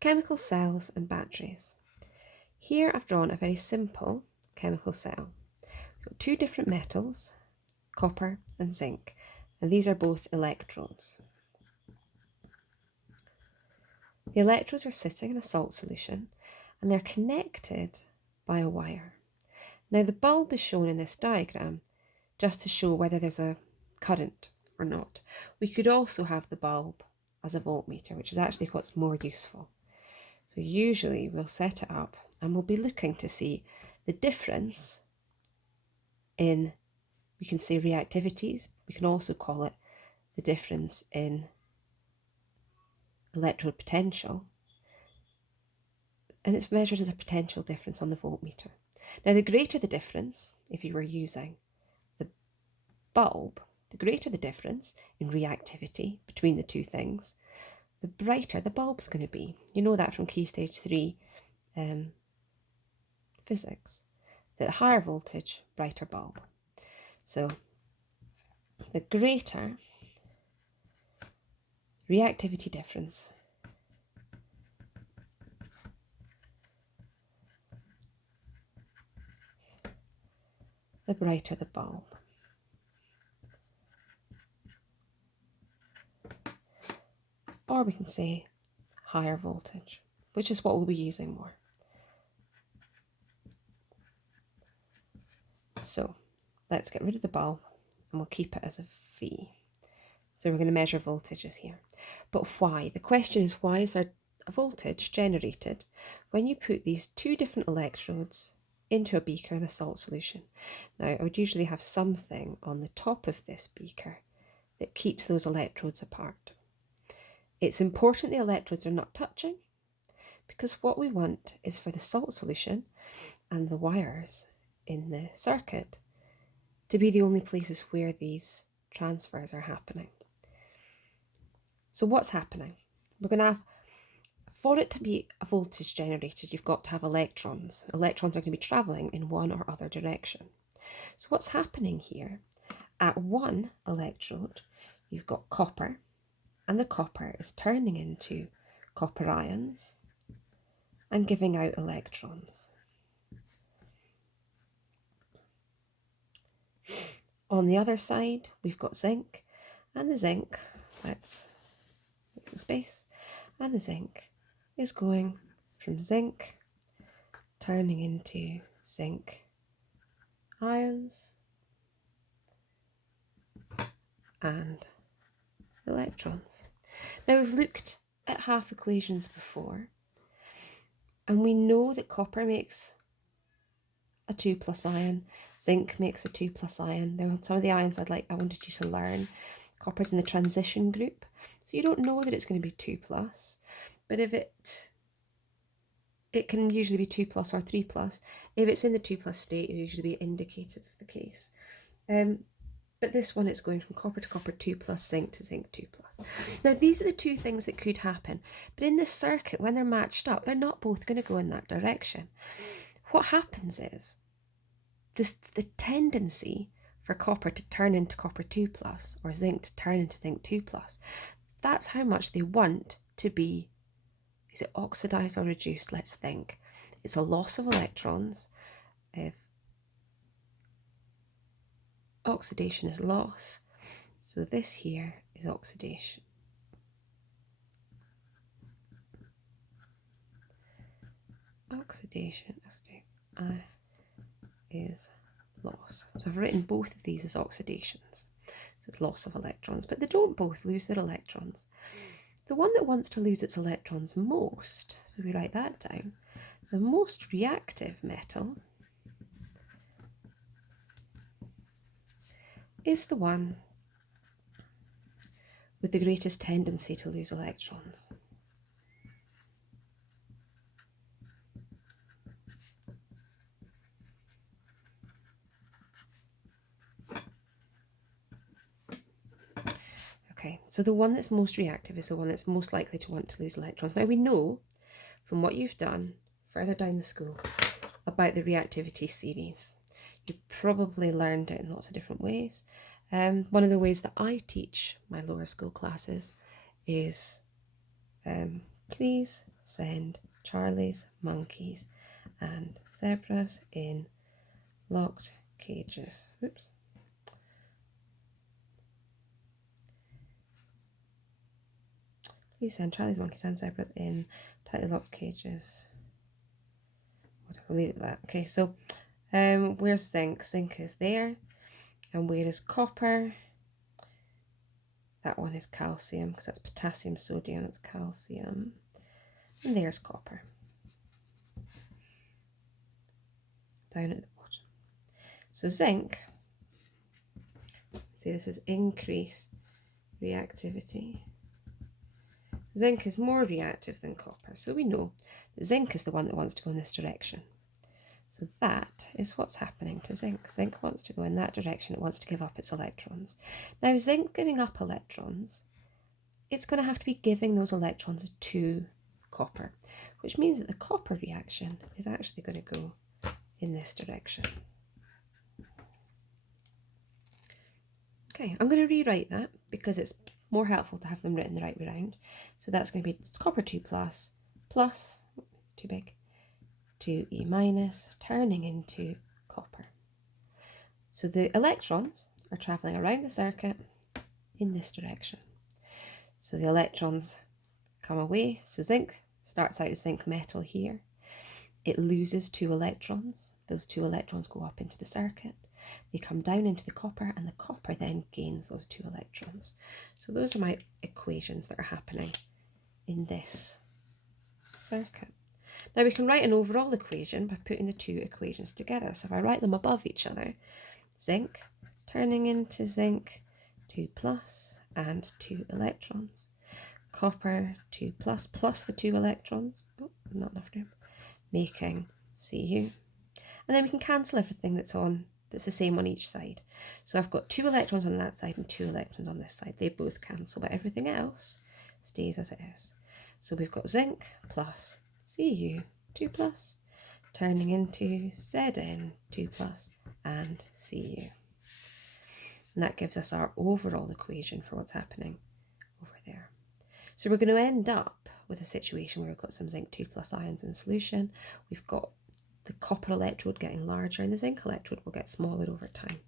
chemical cells and batteries. Here I've drawn a very simple chemical cell. We've got two different metals, copper and zinc, and these are both electrodes. The electrodes are sitting in a salt solution and they're connected by a wire. Now the bulb is shown in this diagram just to show whether there's a current or not. We could also have the bulb as a voltmeter, which is actually what's more useful. So usually we'll set it up and we'll be looking to see the difference in, we can say reactivities, we can also call it the difference in electrode potential, and it's measured as a potential difference on the voltmeter. Now the greater the difference, if you were using the bulb, the greater the difference in reactivity between the two things, the brighter the bulb's going to be. You know that from Key Stage 3 physics, that higher voltage, brighter bulb. So the greater reactivity difference the brighter the bulb. Or we can say higher voltage, which is what we'll be using more. So let's get rid of the bulb and we'll keep it as a V. So we're going to measure voltages here. But why? The question is, why is there a voltage generated when you put these two different electrodes into a beaker in a salt solution? Now, I would usually have something on the top of this beaker that keeps those electrodes apart. It's important the electrodes are not touching, because what we want is for the salt solution and the wires in the circuit to be the only places where these transfers are happening. So what's happening? We're going to have, for it to be a voltage generated, you've got to have electrons. Electrons are going to be travelling in one or other direction. So what's happening here? At one electrode, you've got copper, and the copper is turning into copper ions and giving out electrons. On the other side, we've got zinc, and the zinc, let's make some space, and the zinc is going from zinc turning into zinc ions and electrons. Now we've looked at half equations before, and we know that copper makes a 2+ ion, zinc makes a 2+ ion. There are some of the ions I wanted you to learn. Copper's in the transition group, so you don't know that it's going to be 2+, but if it can usually be 2+ or 3+. If it's in the 2+ state, it'll usually be indicated of the case. But this one, it's going from copper to copper 2+, zinc to zinc 2+. Now these are the two things that could happen, but in this circuit, when they're matched up, they're not both going to go in that direction. What happens is the tendency for copper to turn into copper 2+, or zinc to turn into zinc 2+, that's how much they want to be, is it oxidized or reduced? Let's think. It's a loss of electrons. If oxidation is loss, so this here is oxidation. Oxidation is loss. So I've written both of these as oxidations. So it's loss of electrons, but they don't both lose their electrons. The one that wants to lose its electrons most, so we write that down, the most reactive metal is the one with the greatest tendency to lose electrons. Okay, so the one that's most reactive is the one that's most likely to want to lose electrons. Now we know from what you've done further down the school about the reactivity series. You probably learned it in lots of different ways. One of the ways that I teach my lower school classes is Please send Charlie's monkeys and zebras in locked cages. Oops. Please send Charlie's monkeys and zebras in tightly locked cages. We'll leave it at that. Okay, so where's zinc? Zinc is there. And where is copper? That one is calcium, because that's potassium, sodium, it's calcium. And there's copper. Down at the bottom. So zinc, see this is increase reactivity. Zinc is more reactive than copper, so we know that zinc is the one that wants to go in this direction. So that is what's happening to zinc. Zinc wants to go in that direction. It wants to give up its electrons. Now, zinc giving up electrons, it's going to have to be giving those electrons to copper, which means that the copper reaction is actually going to go in this direction. Okay, I'm going to rewrite that because it's more helpful to have them written the right way around. So that's going to be copper 2 plus, too big, 2e minus, turning into copper. So the electrons are travelling around the circuit in this direction. So the electrons come away. So zinc starts out as zinc metal here. It loses 2 electrons. Those 2 electrons go up into the circuit. They come down into the copper, and the copper then gains those 2 electrons. So those are my equations that are happening in this circuit. Now we can write an overall equation by putting the 2 equations together. So if I write them above each other, zinc turning into zinc 2 plus and 2 electrons. Copper 2 plus plus the 2 electrons. Oh, not enough room. Making Cu. And then we can cancel everything that's the same on each side. So I've got 2 electrons on that side and 2 electrons on this side. They both cancel, but everything else stays as it is. So we've got zinc plus Cu 2 plus turning into Zn 2 plus and Cu. And that gives us our overall equation for what's happening over there. So we're going to end up with a situation where we've got some zinc 2 plus ions in solution. We've got the copper electrode getting larger and the zinc electrode will get smaller over time.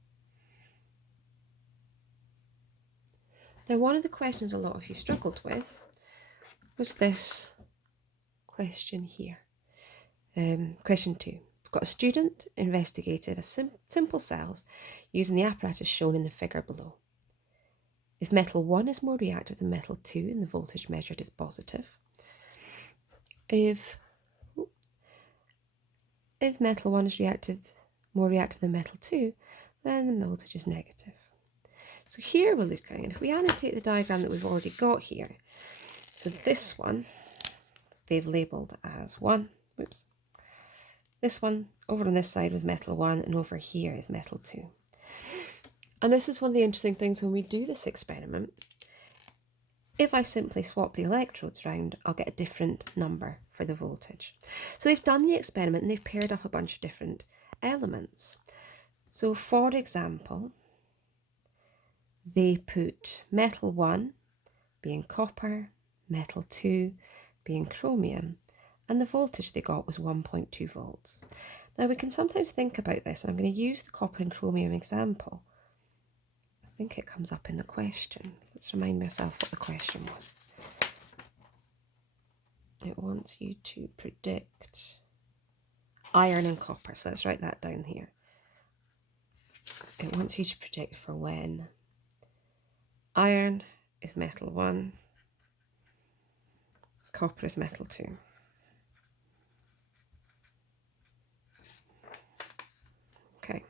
Now, one of the questions a lot of you struggled with was this question here. Question 2. We've got a student investigated a simple cells using the apparatus shown in the figure below. If metal 1 is more reactive than metal 2 and the voltage measured is positive, if metal 1 is more reactive than metal 2, then the voltage is negative. So here we're looking, and if we annotate the diagram that we've already got here, so this one they've labelled as 1, whoops. This one over on this side was metal 1 and over here is metal 2. And this is one of the interesting things when we do this experiment. If I simply swap the electrodes around, I'll get a different number for the voltage. So they've done the experiment and they've paired up a bunch of different elements. So for example, they put metal 1 being copper, metal 2 being chromium, and the voltage they got was 1.2 volts. Now we can sometimes think about this, and I'm going to use the copper and chromium example. I think it comes up in the question. Let's remind myself what the question was. It wants you to predict iron and copper, so let's write that down here. It wants you to predict for when iron is metal 1, copper is metal 2. Okay.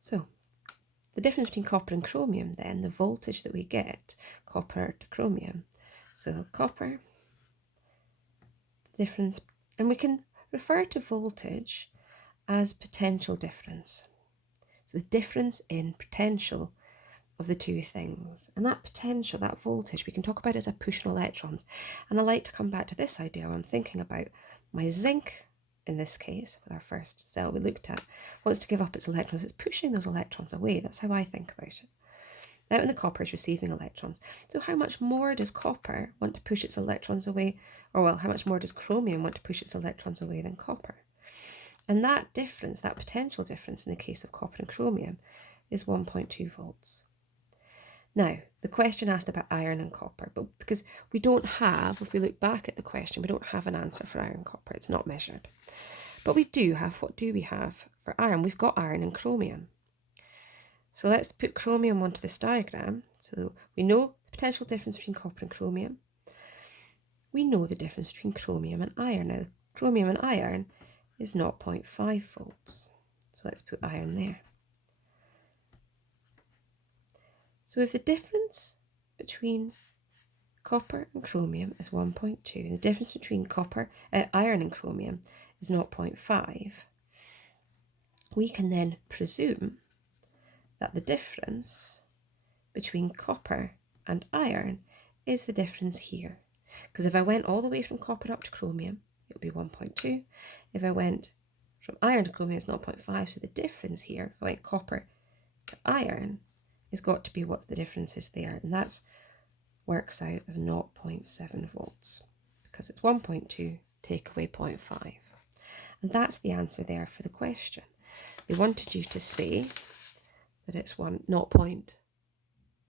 So, the difference between copper and chromium then, the voltage that we get, copper to chromium. So copper, the difference, and we can refer to voltage as potential difference. So the difference in potential of the two things. And that potential, that voltage, we can talk about as a push on electrons. And I like to come back to this idea where I'm thinking about my zinc, in this case, with our first cell we looked at, wants to give up its electrons. It's pushing those electrons away. That's how I think about it. and the copper is receiving electrons. So how much more does copper want to push its electrons away, or well, how much more does chromium want to push its electrons away than copper? And that difference, that potential difference in the case of copper and chromium, is 1.2 volts. Now, the question asked about iron and copper, but because we don't have, if we look back at the question, we don't have an answer for iron and copper, it's not measured. But we do have, what do we have for iron? We've got iron and chromium. So let's put chromium onto this diagram. So we know the potential difference between copper and chromium. We know the difference between chromium and iron. Now, chromium and iron is 0.5 volts. So let's put iron there. So if the difference between copper and chromium is 1.2, and the difference between iron and chromium is 0.5, we can then presume that the difference between copper and iron is the difference here. Because if I went all the way from copper up to chromium, it would be 1.2. If I went from iron to chromium, it's 0.5. So the difference here, if I went copper to iron, has got to be what the difference is there. And that works out as 0.7 volts. Because it's 1.2, take away 0.5. And that's the answer there for the question. They wanted you to say that it's 0.7